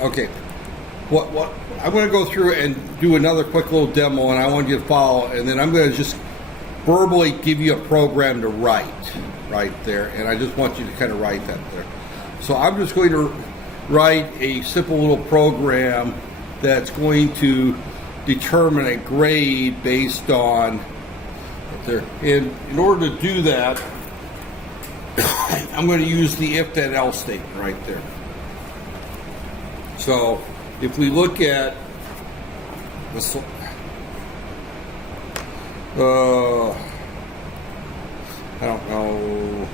Okay. What I'm going to go through and do another quick little demo, and I want you to follow, and then I'm going to just verbally give you a program to write right there, and I just want you to kind of write that there. So I'm just going to write a simple little program that's going to determine a grade based on right there. And in order to do that, I'm going to use the if then else statement right there. So if we look at this, I don't know.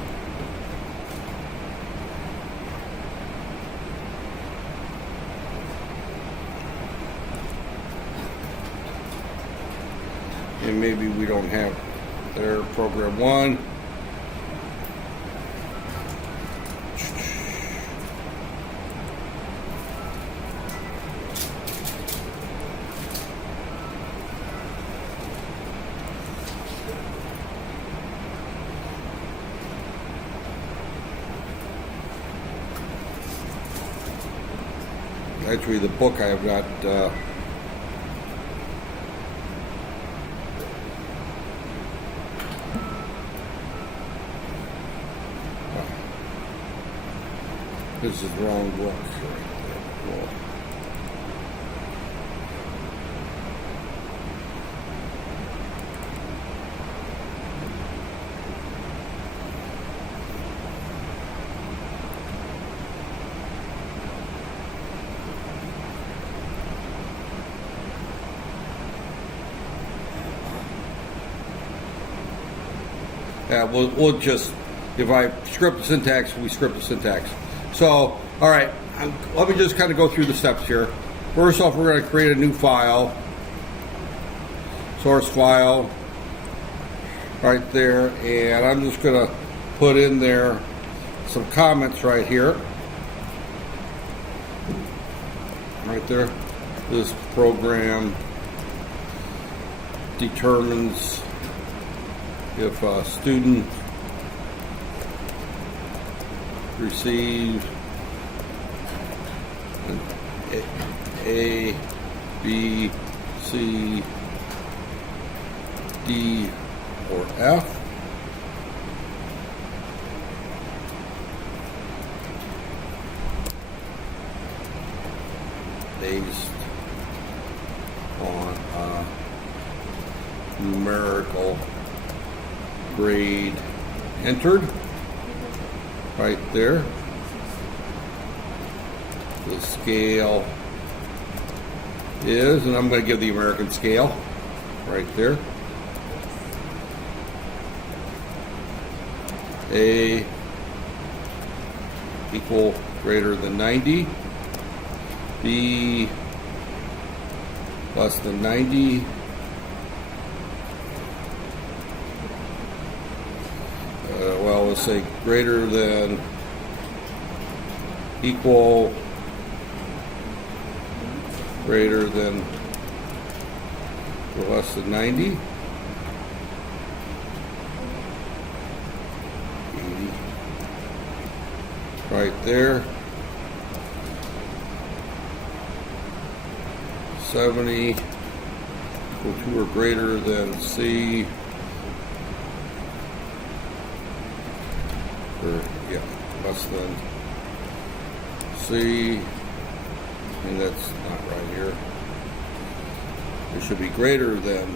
And maybe we don't have their program one. Actually, the book I have not. This is the wrong book. Cool. Yeah, we'll just, if I script the syntax, we script the syntax. So, all right, let me just kind of go through the steps here. First off, we're going to create a new file, source file, right there, and I'm just going to put in there some comments right here. Right there. This program determines if a student receives an A, B, C, D, or F, based on a numerical grade entered right there. The scale is, and I'm going to give the American scale right there. A equal greater than 90. B less than 90. Well, let's say greater than, equal, greater than, or less than 90. 80. Right there. 70 equal to or greater than C. Or, yeah, less than C, and that's not right here. It should be greater than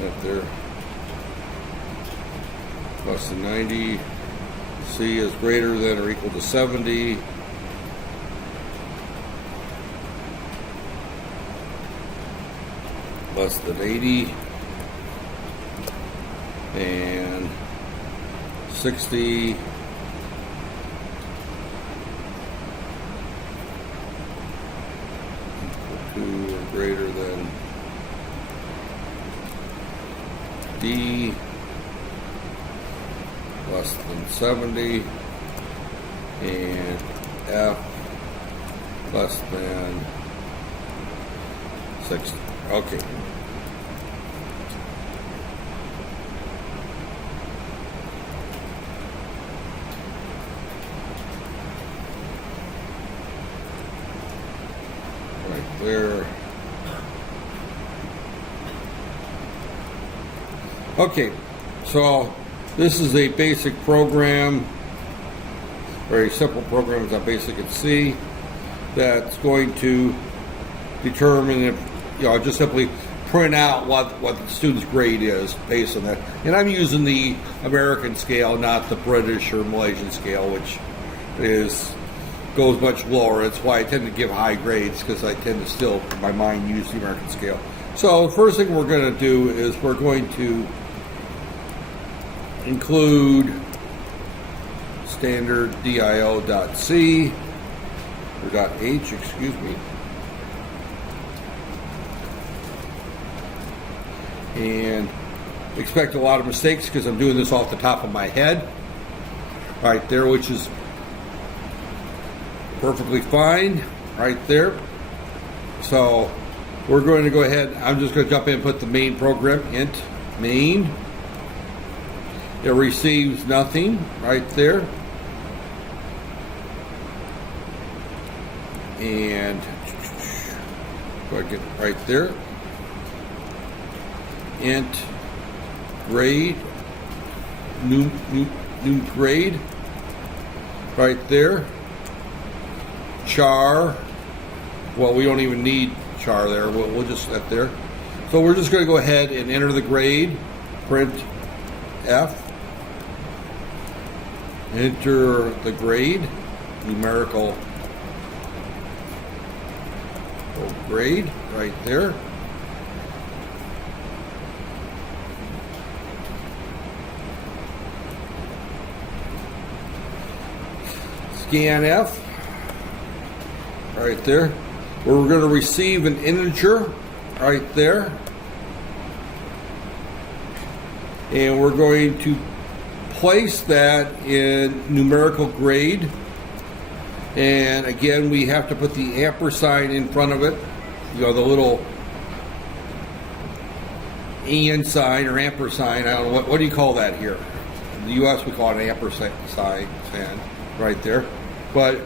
that there. Less than 90. C is greater than or equal to 70. Less than 80. And 60 equal to or greater than D, less than 70, and F less than 60. Okay. there. Okay, so this is a basic program, very simple program, it's on basic at C, that's going to determine if, just simply print out what the student's grade is based on that. And I'm using the American scale, not the British or Malaysian scale, which goes much lower. That's why I tend to give high grades, because I tend to still, in my mind, use the American scale. So the first thing we're going to do is we're going to include standard dio.c, or .h, excuse me. And expect a lot of mistakes because I'm doing this off the top of my head right there, which is perfectly fine right there. So we're going to go ahead, I'm just going to jump in and put the main program, int main. It receives nothing right there. And go ahead and get right there. Int grade, new grade, right there. Char, well, we don't even need char there. We'll just set there. So we're just going to go ahead and enter the grade. Print F. Enter the grade, numerical grade, right there. Scanf, right there. We're going to receive an integer right there. And we're going to place that in numerical grade. And again, we have to put the ampersand in front of it. The little and sign or ampersand. I don't know, what do you call that here? In the US we call it an ampersand right there. But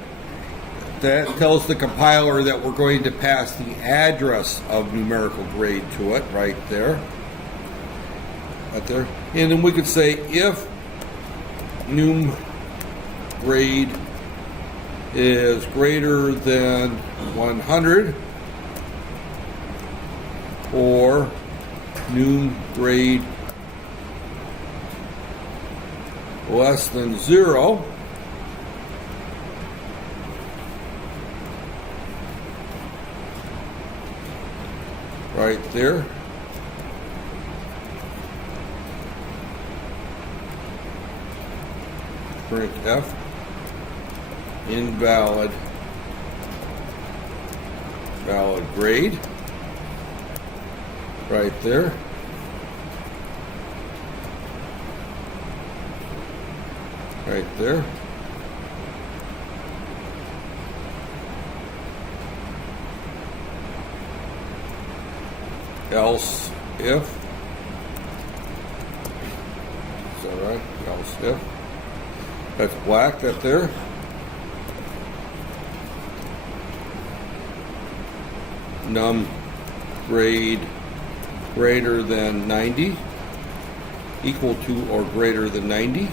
that tells the compiler that we're going to pass the address of numerical grade to it right there. Right there. And then we could say if num grade is greater than 100 or num grade less than 0, right there. Print F, invalid grade, right there. Right there. Else if, is that right? Else if. That's black, that there. Num grade greater than 90, equal to or greater than 90.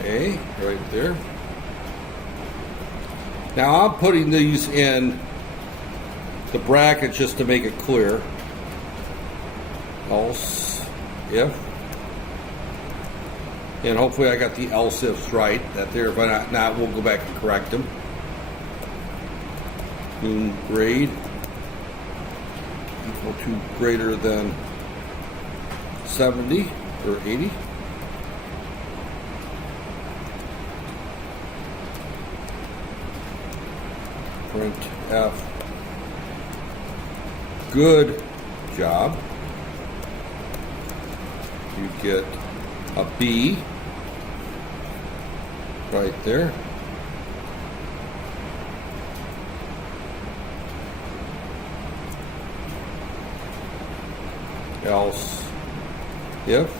Okay, right there. Now I'm putting these in the brackets just to make it clear. Else if, and hopefully I got the else ifs right. That there, if not, we'll go back and correct them. Num grade equal to greater than 70 or 80. Print F, good job. You get a B right there. Else if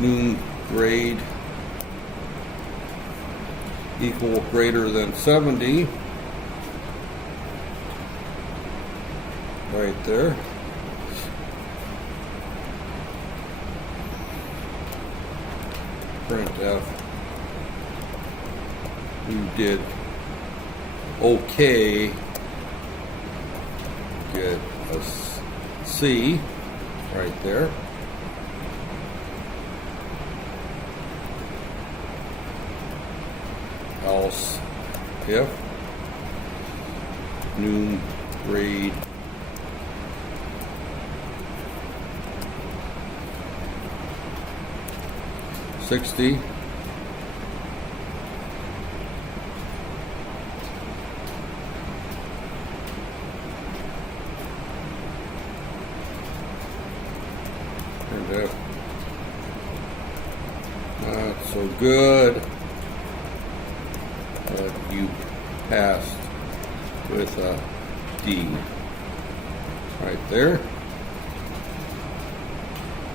noon grade equal greater than 70, right there. Printf, you did okay, get a C right there. Else if noon grade $60, and not so good, but you passed with a D right there.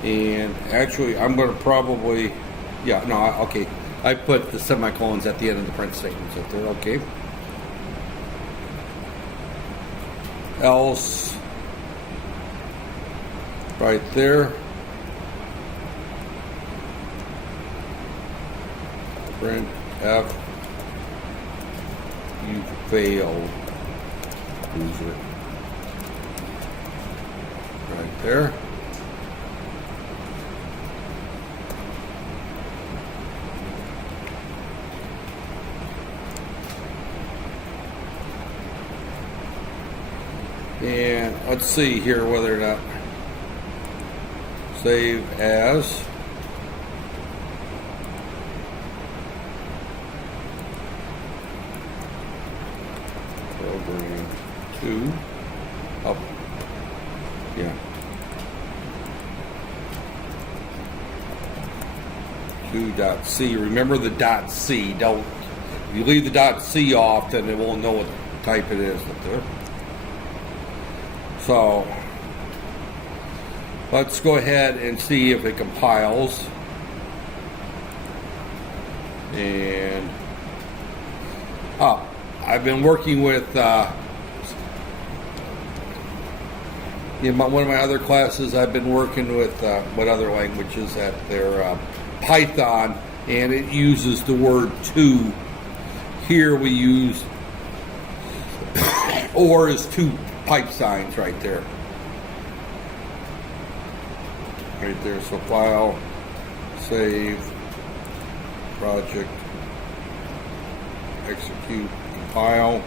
And actually, I'm going to probably, yeah, no, okay. I put the semicolons at the end of the print statements up there, okay. Else, right there. Print F, you failed, loser. Right there. And let's see here whether or not save as. Program 2 up, yeah. 2.c. Remember the .c. Don't, if you leave the .c off, then it won't know what type it is up there. So let's go ahead and see if it compiles. And I've been working with in one of my other classes. I've been working with what other languages at their Python, and it uses the word to. Here we use or is two pipe signs right there. Right there. So file, save, project, execute, compile.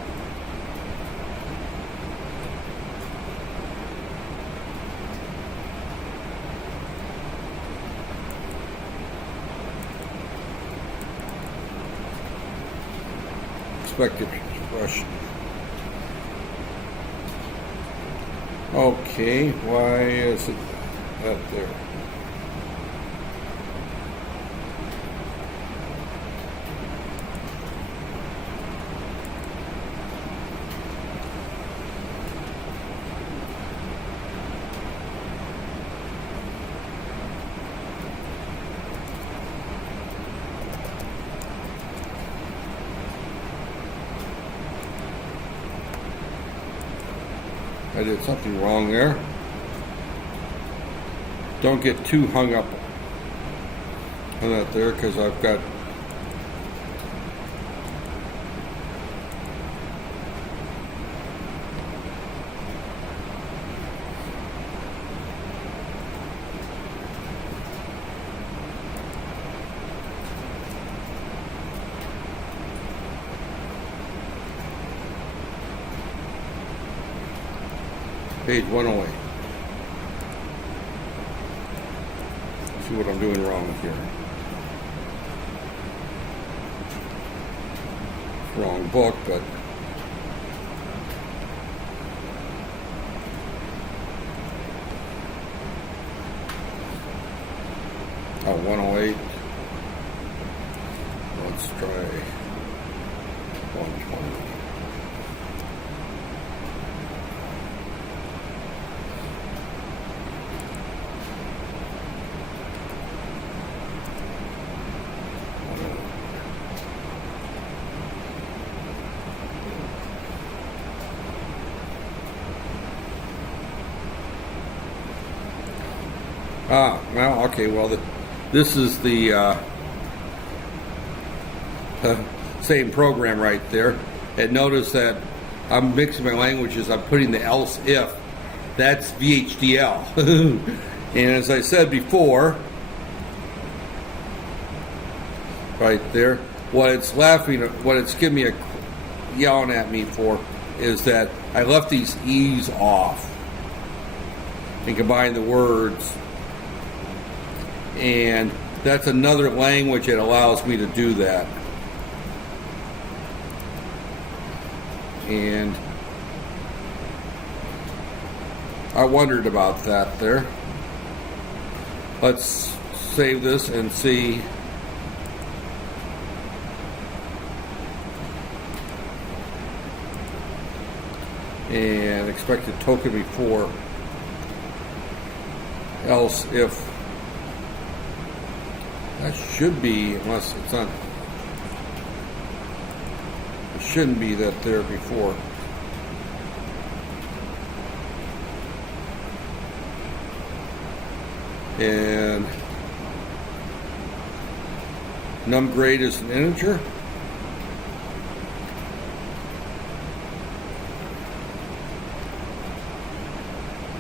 Expected expression. Okay, why is it that there? I did something wrong there. Don't get too hung up on that there, because I've got page 108. See what I'm doing wrong here. Wrong book, but 120. Well, okay, well, this is the same program right there. And notice that I'm mixing my languages. I'm putting the else if. That's VHDL. And as I said before, right there, what it's giving me yelling at me for is that I left these E's off and combined the words. And that's another language that allows me to do that. And I wondered about that there. Let's save this and see. And expected token before else if. That should be, unless it's not, it shouldn't be that there before. And num grade is an integer.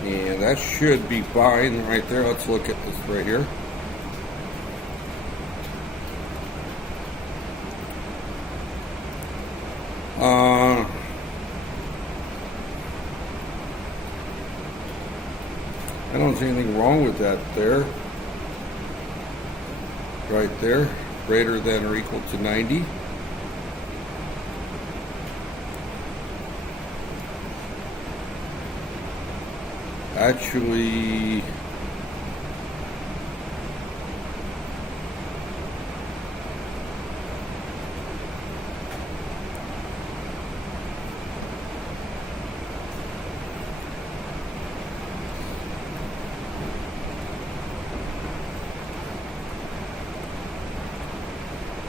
And that should be fine right there. Let's look at this right here. I don't see anything wrong with that there. Right there. Greater than or equal to 90. Actually,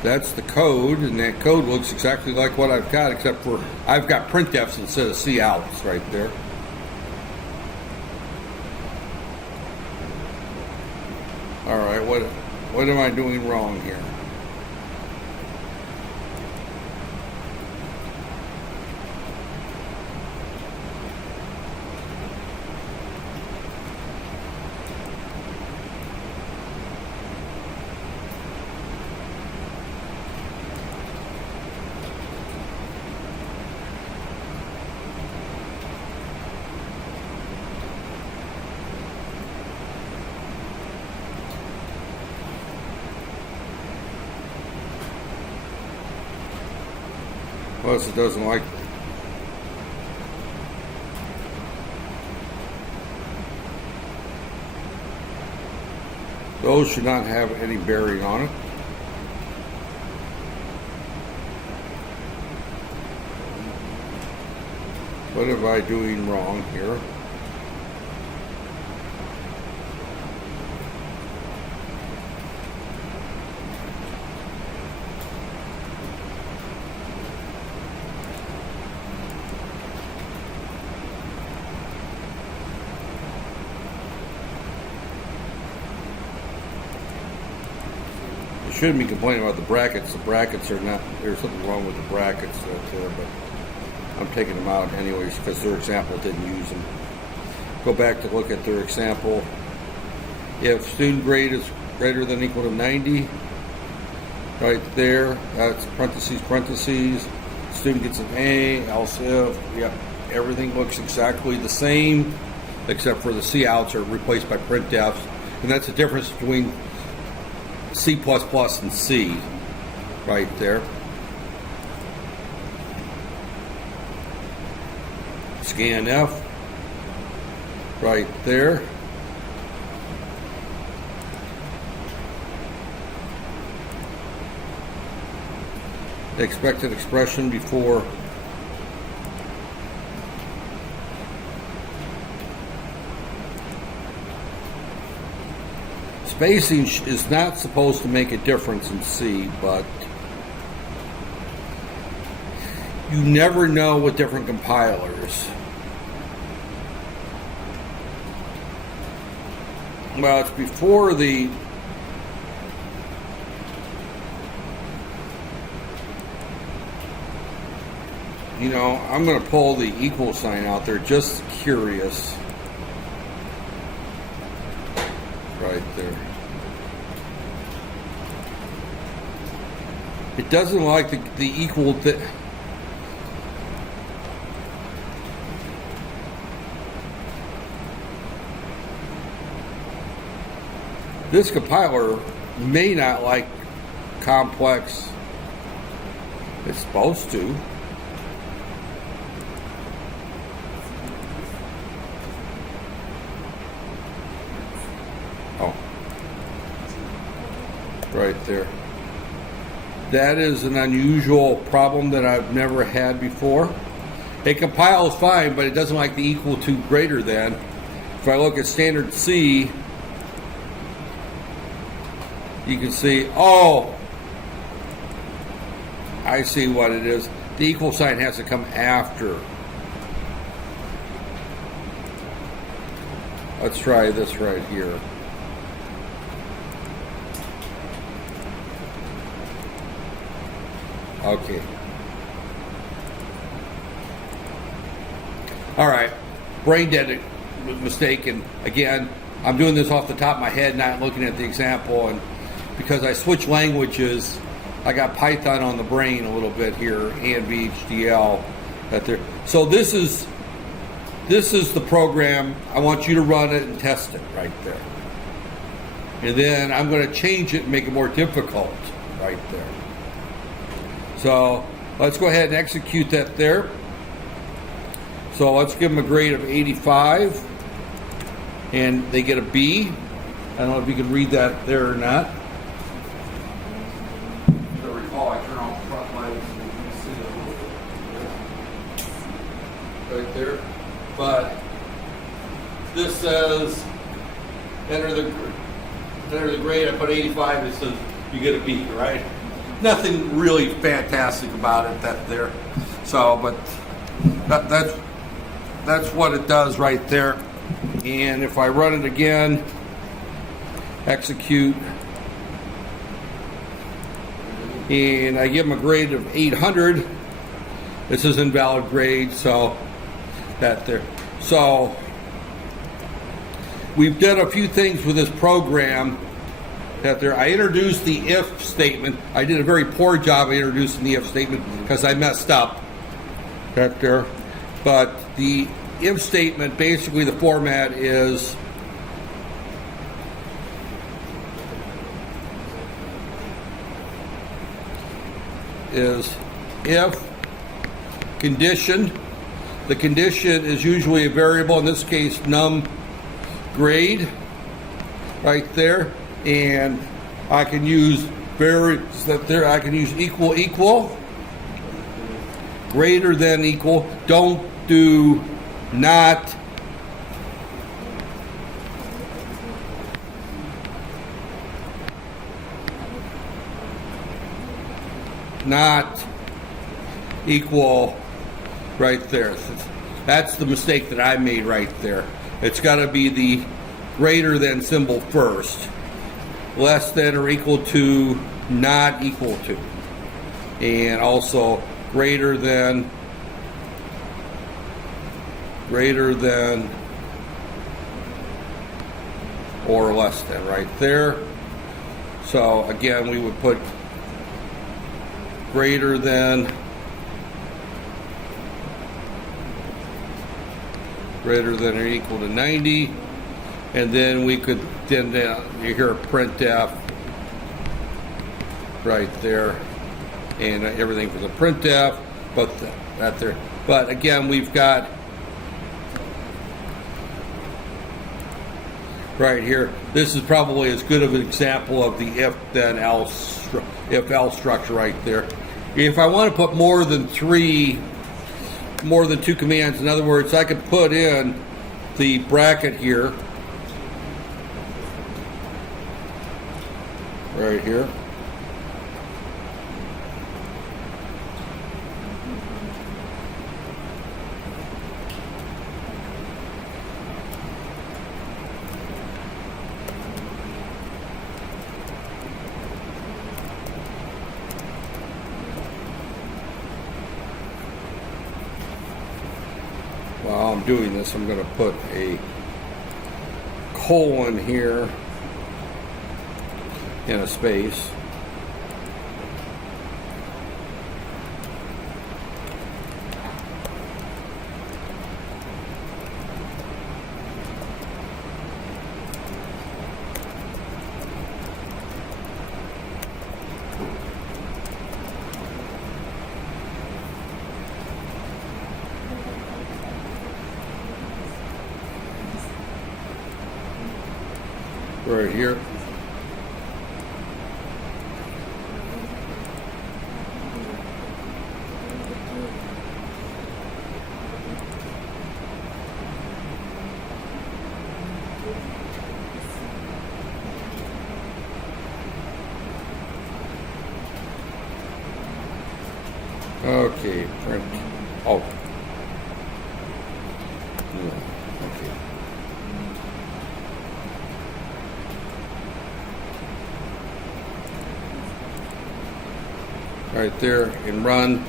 that's the code, and that code looks exactly like what I've got, except for I've got printfs instead of couts right there. All right, what am I doing wrong here? Plus, it doesn't like those should not have any bearing on it. What am I doing wrong here? Shouldn't be complaining about the brackets. The brackets are not, there's something wrong with the brackets right there, but I'm taking them out anyways because their example didn't use them. Go back to look at their example. If student grade is greater than or equal to 90, right there, that's parentheses, student gets an A, else if, yep, everything looks exactly the same except for the couts are replaced by printfs, and that's the difference between C++ and C right there. Scanf right there. the expected expression before spacing is not supposed to make a difference in C, but you never know with different compilers. Well, it's before the I'm going to pull the equal sign out there, just curious. Right there. It doesn't like the equal this compiler may not like complex. It's supposed to. Oh. Right there. That is an unusual problem that I've never had before. It compiles fine, but it doesn't like the equal to greater than. If I look at standard C, you can see, oh, I see what it is. The equal sign has to come after. Let's try this right here. Okay. All right. Brain dead mistake. And again, I'm doing this off the top of my head, not looking at the example. And because I switched languages, I got Python on the brain a little bit here and VHDL. So this is the program. I want you to run it and test it right there. And then I'm going to change it and make it more difficult right there. So let's go ahead and execute that there. So let's give them a grade of 85. And they get a B. I don't know if you can read that there or not. If I recall, I turn off the front lights so you can see it right there. But this says enter the grade. I put 85. It says you get a B, right? Nothing really fantastic about it there. So, but that's what it does right there. And if I run it again, execute, and I give them a grade of 800, this is invalid grade, so that there. So we've done a few things with this program that there. I introduced the if statement. I did a very poor job of introducing the if statement because I messed up that there. But the if statement, basically the format is if condition. The condition is usually a variable, in this case num grade right there, and I can use I can use equal, greater than equal. Don't do not equal right there. That's the mistake that I made right there. It's got to be the greater than symbol first. Less than or equal to, not equal to. And also greater than or less than right there. So again, we would put greater than or equal to 90, and then we could you hear a printf right there, and everything for the printf, but that there. But again, we've got right here. This is probably as good of an example of the if then else if else structure right there. If I want to put more than two commands, in other words, I could put in the bracket here, right here. While I'm doing this, I'm going to put a colon here in a space. Right here. Okay, print. Oh. Yeah, okay. Right there, and run.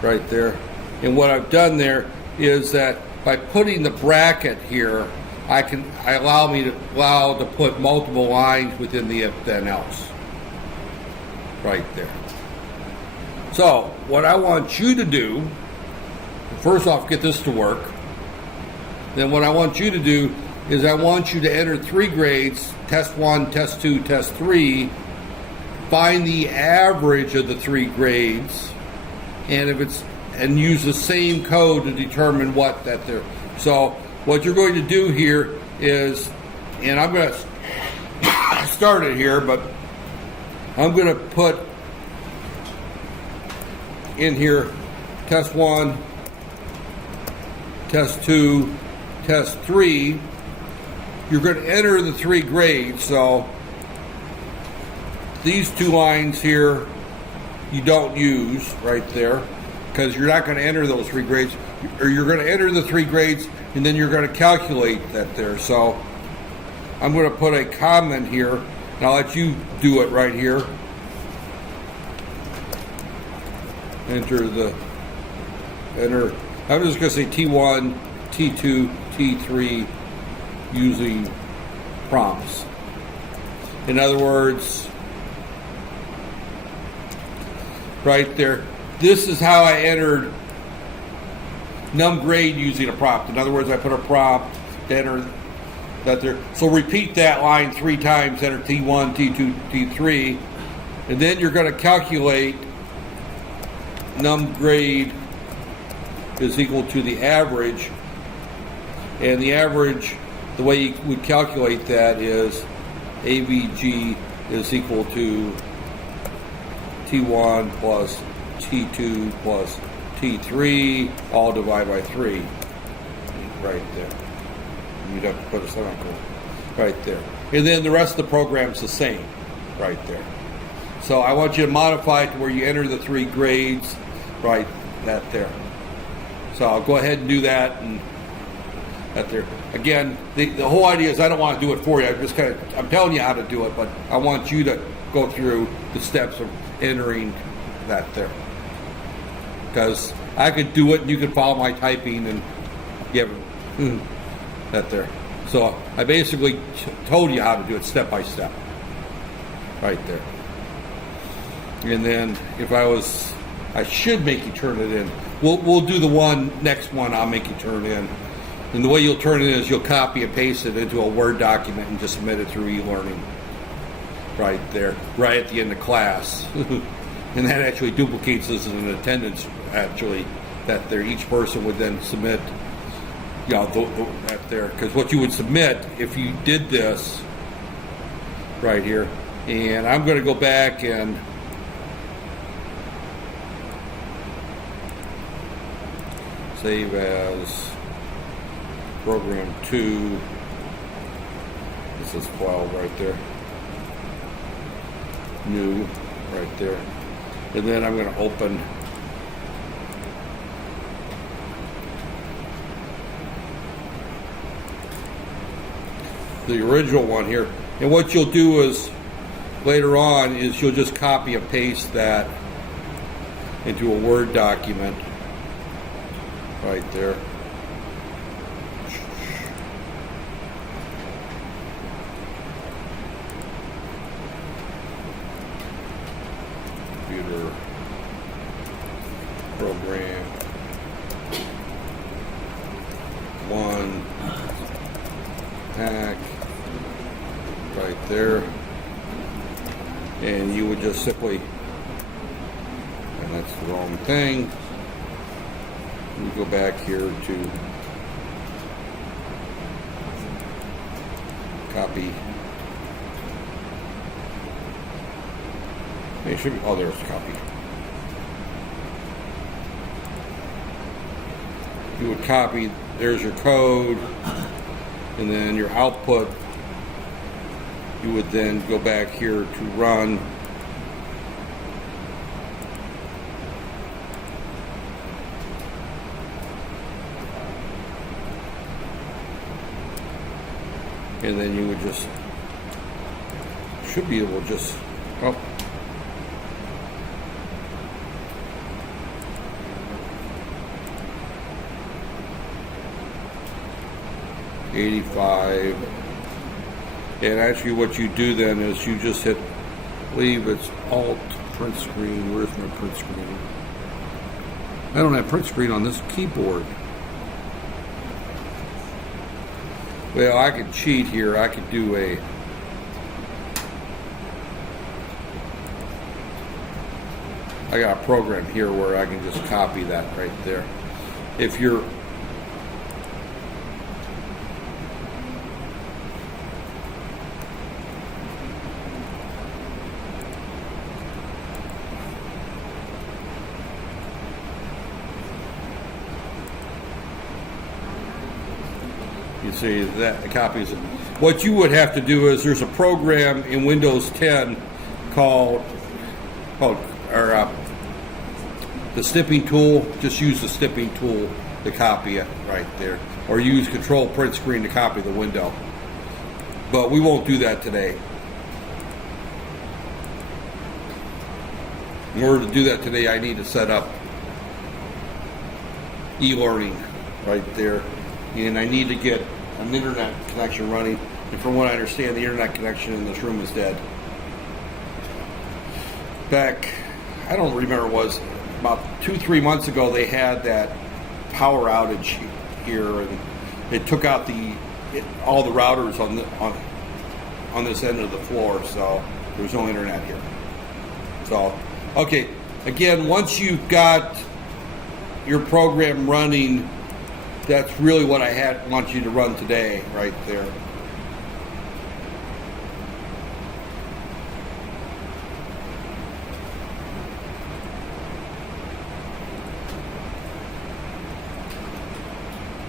Right there. And what I've done there is that by putting the bracket here, I allow to put multiple lines within the if then else. Right there. So what I want you to do, first off, get this to work. Then what I want you to do is I want you to enter 3 grades, test 1, test 2, test 3, find the average of the 3 grades, and use the same code to determine what that they're. So what you're going to do here is, and I'm going to start it here, but I'm going to put in here test 1, test 2, test 3. You're going to enter the 3 grades, so these 2 lines here you don't use right there because you're not going to enter those 3 grades, or you're going to enter the 3 grades and then you're going to calculate that there. So I'm going to put a comment here, and I'll let you do it right here. Enter, I'm just going to say T1, T2, T3 using prompts. In other words, right there, this is how I entered num grade using a prompt. In other words, I put a prompt to enter that there. So repeat that line 3 times, enter T1, T2, T3, and then you're going to calculate num grade is equal to the average, and the average, the way you would calculate that is AVG is equal to T1 plus T2 plus T3, all divided by 3. Right there. You'd have to put a semicolon. Right there. And then the rest of the program's the same. Right there. So I want you to modify it to where you enter the 3 grades. Right, that there. So I'll go ahead and do that, and that there. Again, the whole idea is I don't want to do it for you. I'm telling you how to do it, but I want you to go through the steps of entering that there. Because I could do it and you could follow my typing and give that there. So I basically told you how to do it step by step. Right there. And then if I should make you turn it in. We'll do the next one I'll make you turn in. And the way you'll turn it in is you'll copy and paste it into a Word document and just submit it through e-learning. Right there, right at the end of class. And that actually duplicates as an attendance, actually, that there each person would then submit, that there. Because what you would submit if you did this right here And I'm going to go back and save as program 2. This is 12 right there. New right there. And then I'm going to open the original one here. And what you'll do is later on is you'll just copy and paste that into a Word document right there. Computer program 1 pack right there, and you would just simply, and that's the wrong thing, you go back here to copy. It should be, oh, there's copy. You would copy, there's your code, and then your output, you would then go back here to run. And then you would just, should be able to just, oh, $85. And actually what you do then is you just hit, I believe it's Alt print screen. Where's my print screen? I don't have print screen on this keyboard. Well, I could cheat here. I could do a, I got a program here where I can just copy that right there. If you're, you see that the copies. What you would have to do is there's a program in Windows 10 called the snipping tool. Just use the snipping tool to copy it right there, or use Control Print Screen to copy the window. But we won't do that today. In order to do that today, I need to set up e-learning right there. And I need to get an internet connection running. And from what I understand, the internet connection in this room is dead. Back, I don't remember, it was about 2-3 months ago, they had that power outage here, and it took out all the routers on this end of the floor, so there's no internet here. So, okay, again, once you've got your program running, that's really what I want you to run today, right there.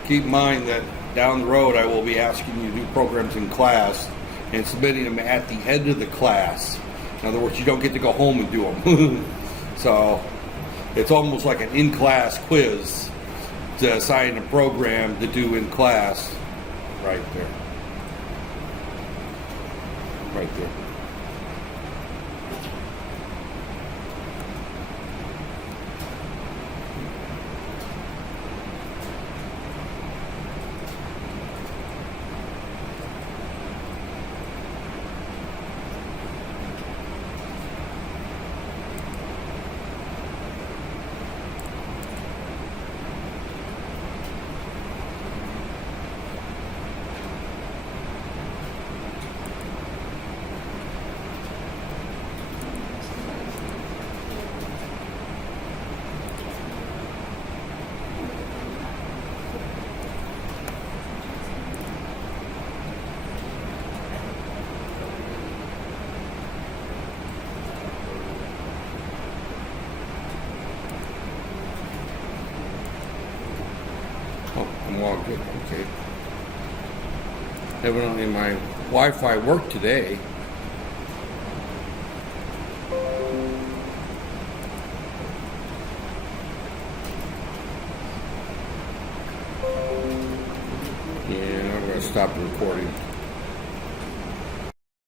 Keep in mind that down the road I will be asking you to do programs in class and submitting them at the end of the class. In other words, you don't get to go home and do them. So it's almost like an in-class quiz to assign a program to do in class right there. Right there. Oh, I'm all good. Okay. Evidently my Wi-Fi worked today. Yeah, I'm going to stop recording.